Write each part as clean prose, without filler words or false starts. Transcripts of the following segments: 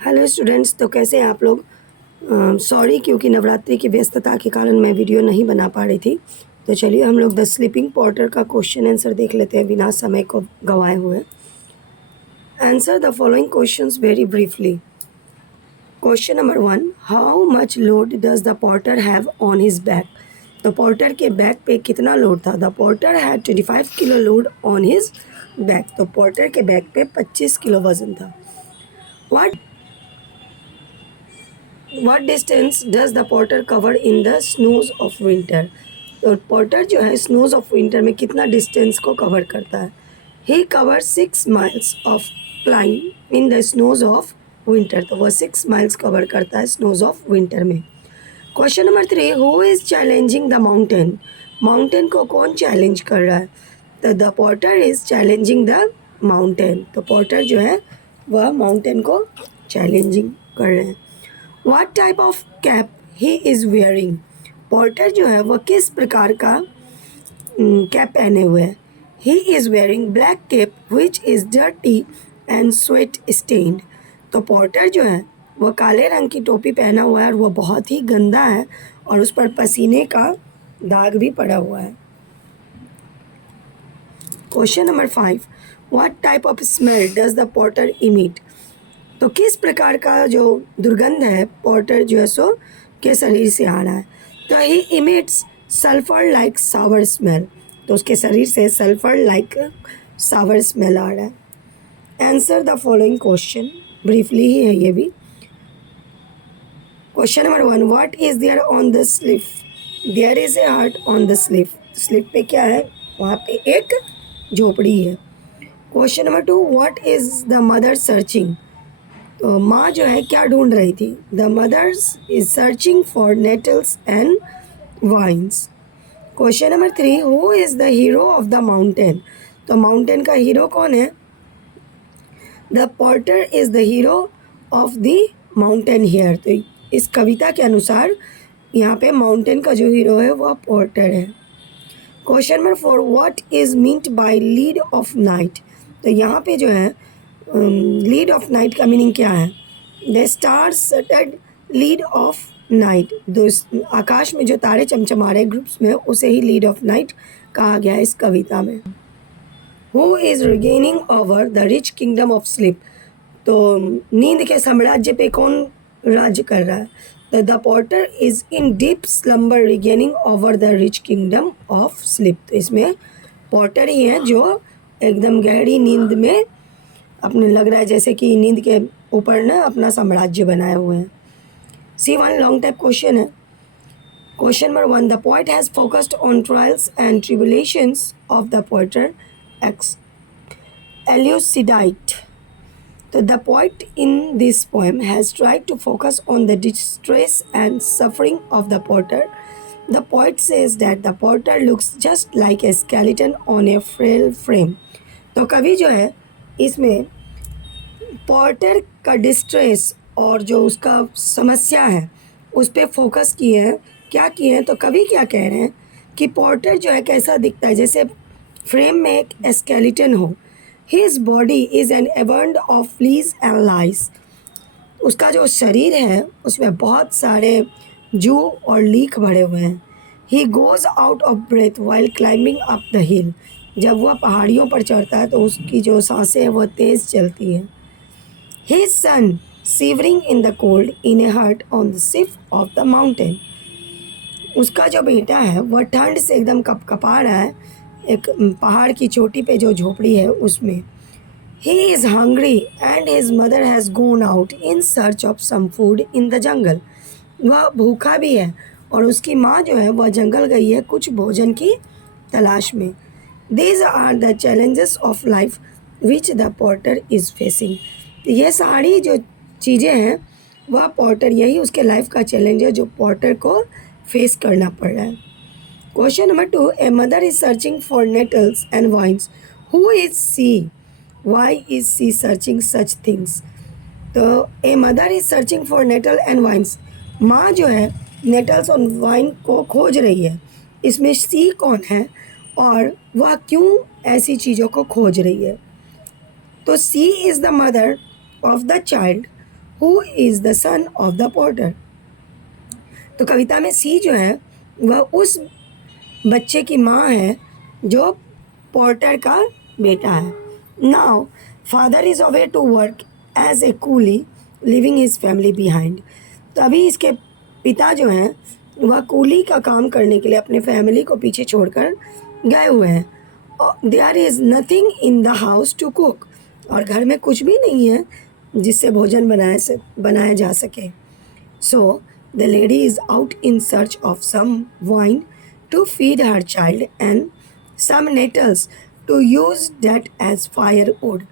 Hello students, तो कैसे हैं आप लोग। सॉरी क्योंकि नवरात्रि की व्यस्तता के कारण मैं वीडियो नहीं बना पा रही थी। तो चलिए हम लोग द स्लीपिंग पॉटर का क्वेश्चन आंसर देख लेते हैं बिना समय को गंवाए हुए। Answer the following questions very briefly. Question number 1, how much load does the Potter have on his back. तो पॉटर के बैक पे कितना लोड था। The Potter had 25 kilo load on his back. तो पॉटर के बैक पे 25 kilo वजन था। What distance does the porter cover in the snows of winter? तो पोर्टर जो है स्नोज ऑफ विंटर में कितना डिस्टेंस को कवर करता है। He cover 6 miles of climb in the snows of winter. तो वह 6 माइल्स कवर करता है स्नोज ऑफ विंटर में। Question number 3, who is challenging the mountain. Mountain को कौन चैलेंज कर रहा है। तो the porter is challenging the mountain. तो पोर्टर जो है वह माउंटेन को चैलेंजिंग कर रहे हैं। What type of cap he is wearing? Porter जो है वह किस प्रकार का कैप पहने हुए है। He is wearing black cap which is dirty and sweat stained. तो पोर्टर जो है वह काले रंग की टोपी पहना हुआ है और वह बहुत ही गंदा है और उस पर पसीने का दाग भी पड़ा हुआ है। Question number 5, What type of smell does the porter emit? तो किस प्रकार का जो दुर्गंध है पोर्टर जो है सो के शरीर से आ रहा है। तो he emits sulphur like sour smell. तो उसके शरीर से सल्फर लाइक सावर स्मेल आ रहा है। Answer the following question, briefly ही है ये भी। Question number 1, what is there on the slip. There is a hut on the slip. Slip पे क्या है, वहाँ पे एक झोपड़ी है। Question number 2, what is the mother searching. तो माँ जो है क्या ढूंढ रही थी। The mothers is searching for nettles and vines. Question number 3, who is the hero of the mountain. तो माउंटेन का हीरो कौन है। The porter is the hero of the mountain here. तो इस कविता के अनुसार यहाँ पे माउंटेन का जो हीरो है वह पोर्टर है। Question number 4, what is meant by lid of night. तो यहाँ पे जो है लीड ऑफ नाइट का मीनिंग क्या है। The star studded lid of night. आकाश में जो तारे चमचमा रहे ग्रुप्स में उसे ही लीड ऑफ नाइट कहा गया है इस कविता में। Who is regaining over the rich kingdom of sleep. तो नींद के साम्राज्य पे कौन राज्य कर रहा है। The porter is in deep slumber regaining over the rich kingdom of sleep. तो इसमें पोर्टर ही है जो एकदम गहरी नींद में अपने लग रहा है जैसे कि नींद के ऊपर ना अपना साम्राज्य बनाए हुए हैं। C1 लॉन्ग टाइप क्वेश्चन है। Question number 1, the poet has focused on trials and tribulations of the porter as elucidated. तो the poet in this poem has tried to focus on the distress and suffering of the porter. The poet says that the porter looks just like a skeleton on a frail frame. तो कवि जो है इसमें porter का distress और जो उसका समस्या है उस पर फोकस किए हैं। क्या किए हैं, तो कवि क्या कह रहे हैं कि पोर्टर जो है कैसा दिखता है जैसे फ्रेम में एक स्केलेटन हो। His body is an bundle of fleas and lice. उसका जो शरीर है उसमें बहुत सारे जू और लीक भरे हुए हैं। He goes out of breath while climbing up the hill. जब वह पहाड़ियों पर चढ़ता है तो उसकी जो सांसें हैं वह तेज़ चलती हैं। His son shivering in the cold in a hut on the sip of the mountain. उसका जो बेटा है वह ठंड से एकदम कपकपा रहा है एक पहाड़ की चोटी पे जो झोपड़ी है उसमें। He is hungry and his mother has gone out in search of some food in the jungle. वह भूखा भी है और उसकी माँ जो है वह जंगल गई है कुछ भोजन की तलाश में। These are the challenges of life which the porter is facing. ये सारी जो चीज़ें हैं वह पोर्टर, यही उसके लाइफ का चैलेंज है जो पोर्टर को फेस करना पड़ रहा है। Question number 2, a mother is searching for nettles and vines. Who is she, why is she searching such things. तो a mother is searching for nettle and vines. माँ जो है नेटल्स और वाइन को खोज रही है। इसमें सी कौन है और वह क्यों ऐसी चीज़ों को खोज रही है। तो she is the mother of the child who is the son of the porter. तो कविता में सी जो है वह उस बच्चे की माँ है जो पोर्टर का बेटा है। Now father is away to work as a coolie living his family behind. तो अभी इसके पिता जो हैं वह कूली का काम करने के लिए अपने फैमिली को पीछे छोड़कर गए हुए हैं। There is nothing in the house to cook. और घर में कुछ भी नहीं है जिससे भोजन बनाया जा सके। So the lady is out in search of some wine to feed her child and some nettles to use that as firewood.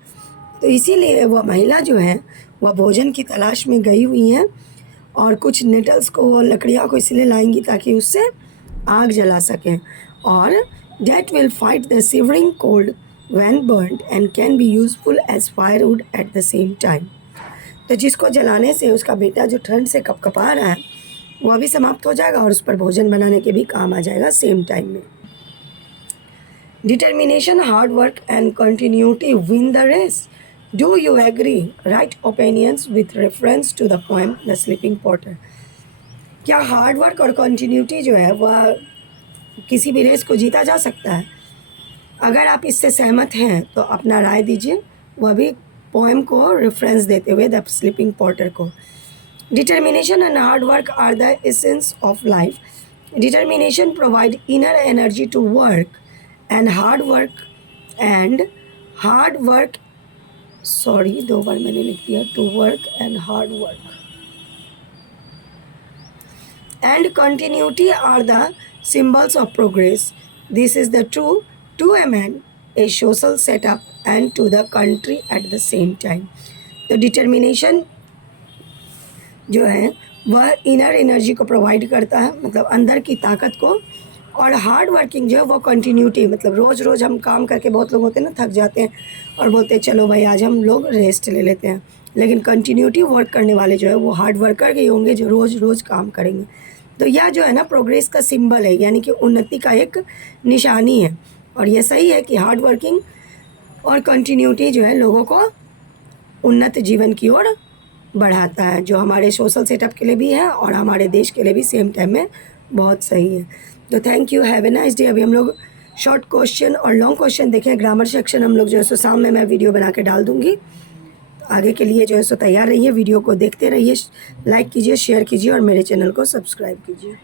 तो इसीलिए वह महिला जो है वह भोजन की तलाश में गई हुई हैं और कुछ नेटल्स को और लकड़ियाँ को इसलिए लाएंगी ताकि उससे आग जला सकें। और that will fight the shivering cold when burnt and can be useful as firewood at the same time. तो जिसको जलाने से उसका बेटा जो ठंड से कपकपा रहा है वह भी समाप्त हो जाएगा और उस पर भोजन बनाने के भी काम आ जाएगा सेम टाइम में। Determination, hard work and continuity win the race. Do you agree? Write opinions with reference to the poem the sleeping porter. क्या हार्ड वर्क और कंटिन्यूटी जो है वह किसी भी रेस को जीता जा सकता है? अगर आप इससे सहमत हैं तो अपना राय दीजिए, वह भी पोएम को रेफरेंस देते हुए द स्लीपिंग पोर्टर को। Determination and hard work are the essence of life. Determination provide inner energy to work and hard work sorry 2 बार मैंने लिख दिया, to work and hard work and continuity are the symbols of progress. This is the true to a man, a social setup, and to the country at the same time. तो determination जो है वह inner energy को provide करता है, मतलब अंदर की ताकत को। और हार्ड वर्किंग जो है वो कंटिन्यूटी, मतलब रोज़ रोज़ हम काम करके बहुत लोग होते हैं ना थक जाते हैं और बोलते हैं चलो भाई आज हम लोग रेस्ट ले लेते हैं, लेकिन कंटिन्यूटी वर्क करने वाले जो है वो हार्ड वर्कर ही होंगे जो रोज़ रोज़ काम करेंगे। तो यह जो है ना प्रोग्रेस का सिंबल है, यानी कि उन्नति का एक निशानी है। और ये सही है कि हार्ड वर्किंग और कंटिन्यूटी जो है लोगों को उन्नत जीवन की ओर बढ़ाता है, जो हमारे सोशल सेटअप के लिए भी है और हमारे देश के लिए भी सेम टाइम में बहुत सही है। तो thank you, have a nice day. अभी हम लोग शॉर्ट क्वेश्चन और लॉन्ग क्वेश्चन देखें। ग्रामर सेक्शन हम लोग जो है सो शाम में मैं वीडियो बना के डाल दूँगी। आगे के लिए जो है सो तैयार रहिए, वीडियो को देखते रहिए, लाइक कीजिए, शेयर कीजिए और मेरे चैनल को सब्सक्राइब कीजिए।